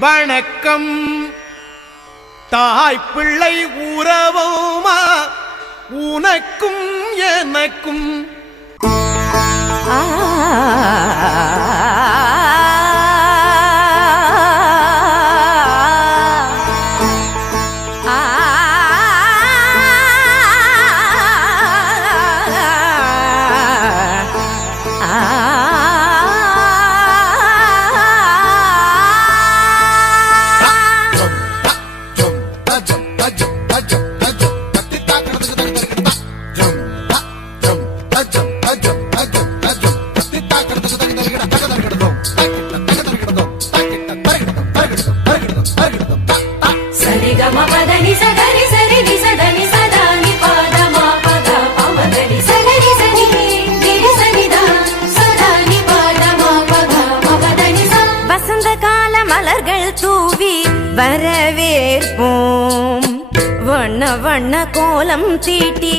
வணக்கம் தாய் பிள்ளை உறவுமா உனக்கும் எனக்கும் வரவேற்போம் வண்ண வண்ண கோலம் தீட்டி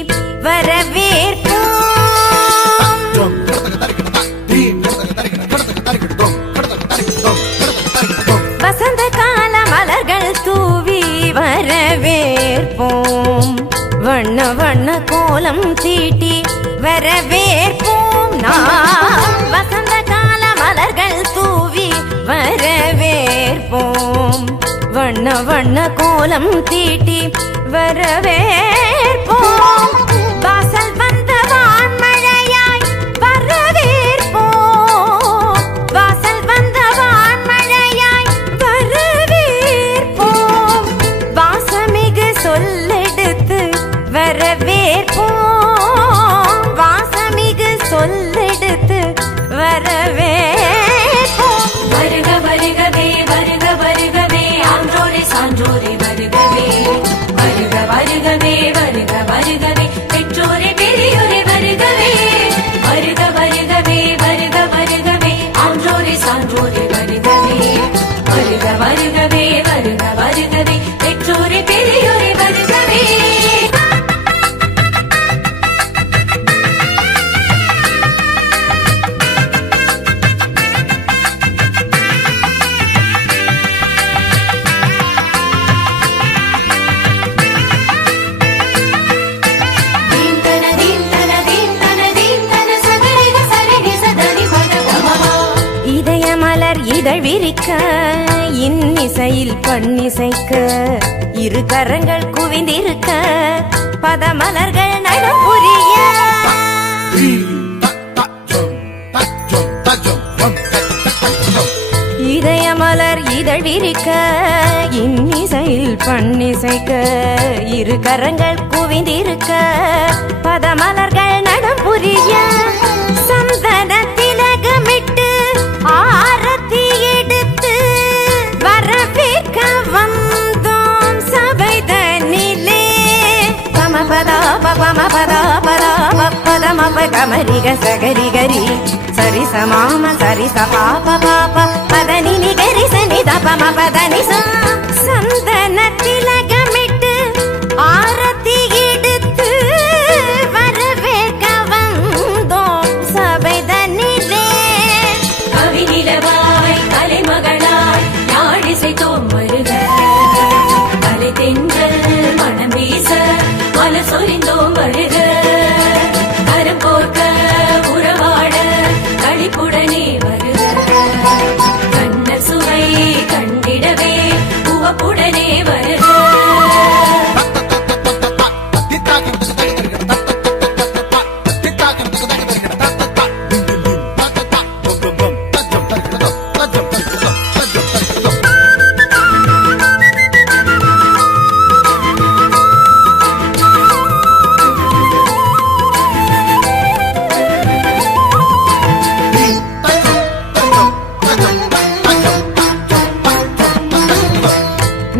வரவேற்போம் வசந்த கால மலர்கள் தூவி வரவேற்போம் வண்ண வண்ண கோலம் தீட்டி வரவேற்போம் நாம் வசந்த கால மலர்கள் தூவி வரவேற்போம் வண்ண வண்ண கோலம் தீட்டி வரவேற்போம் வாசல் வந்த வான்மழையாய் வரவேற்போம் வாசல் வந்த வான்மழையாய் வரவேற்போம் வாசமிகு சொல்லெடுத்து வரவேற்போம் வாசமிகு சொல்லெடுத்து வரவேற்போம் வருக வருகவே வருக வருகவே சான்றோரே வருகவே வருக வருகவே வருக வருகவே பெற்றோரே பெரியோரே வருகவே வருக வருகவே வருக வருகவே ஆன்றோரே சான்றோரே வருகவே வருக வருகவே வருக வருகவே பெற்றோரே பெரியோரே வருகவே இதழ் விரிக்க இன்னிசையில் பண்ணிசைக்க இரு கரங்கள் குவிந்திருக்க பதமலர்கள் நடம் புரிய இதயமலர் இதழ் விரிக்க இன்னிசையில் பண்ணிசைக்க இரு கரங்கள் குவிந்திருக்க பதமலர்கள் நடம் புரிய சந்தன திலகமிட்டு ஆரத்தி எடுத்து வரவேற்க வந்தோம் சபைதனிலே பமபதா பமபதா பதா பதமப கமரிக சகரிகரி சரிச மாம சரிச பாப பாப பதனி நிகரி சனித பமபதனி சந்தன திலகமிட்டு ஆரத்தி எடுத்து வரவேற்க வந்தோம் சபைதனிலே கவிநிலவாய் கலைமகளாய் நாடிசைத்தோம் வருக கலை தென்றல் மனம் வீச மலர் சொரிந்தோம் வருக கரம் கோர்க்க உறவாட களிப்புடனே வருக கண்ணல் சுவை கண்டிடவே உவப்புடனே வருக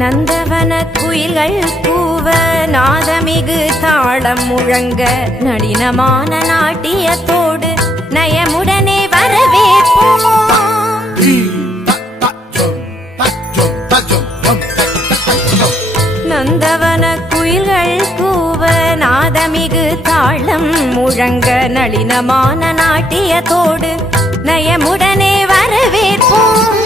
நந்தவன குயில்கள் கூவ நாதமிகு தாளம் முழங்க நளினமான நாட்டியத்தோடு நயமுடனே வரவேற்போம் நந்தவன குயில்கள் கூவ நாதமிகு தாளம் முழங்க நளினமான நாட்டியத்தோடு நயமுடனே வரவேற்போம்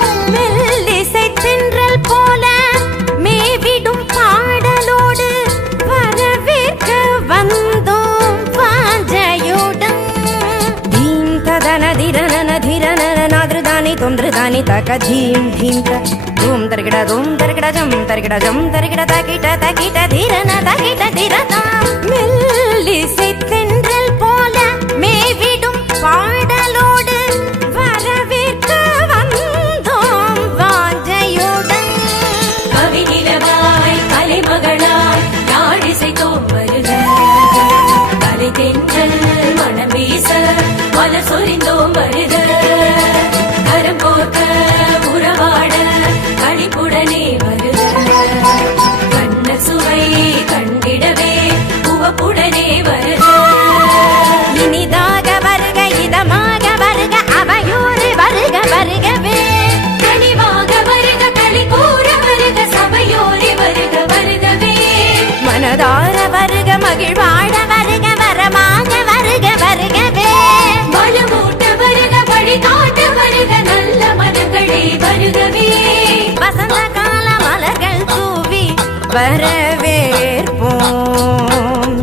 தானி தொந்திருதானி தக ஜீம் தீம் தூம் தருகிட ஜம் தருகிட ஜம் தருகிட தகிட தீரன தகிட தீரதாம் மெல்லிசை தென்றல் போல மேவிடும் பாடலோடு வரவேற்க வந்தோம் வாஞ்சையுடன் கவி நிலவாய் கலைமகளாய் நாடிசைத்தோம் வருக கலை தென்றல் மனம் வீச மலர் சொரிந்தோம் வருக கரம் கோர்க்க உறவாட கணிப்புடனே வருக கண்ண சுவை கண்டிடவே உவப்புடனே வருக இனிதாக வருக இதமாக வருக அவையோடு வருக வருகவே கனிவாக வருக களி கூற வருக சபையோரே வருக வருகவே மனதார வருக மகிழ்வாழ வருக வரமாக வருக வருகவே பலமூட்ட வருக வழிகாட்ட வருக நல்ல மனங்களே வருகவே வசந்த கால மலர்கள் தூவி வரவேற்போம்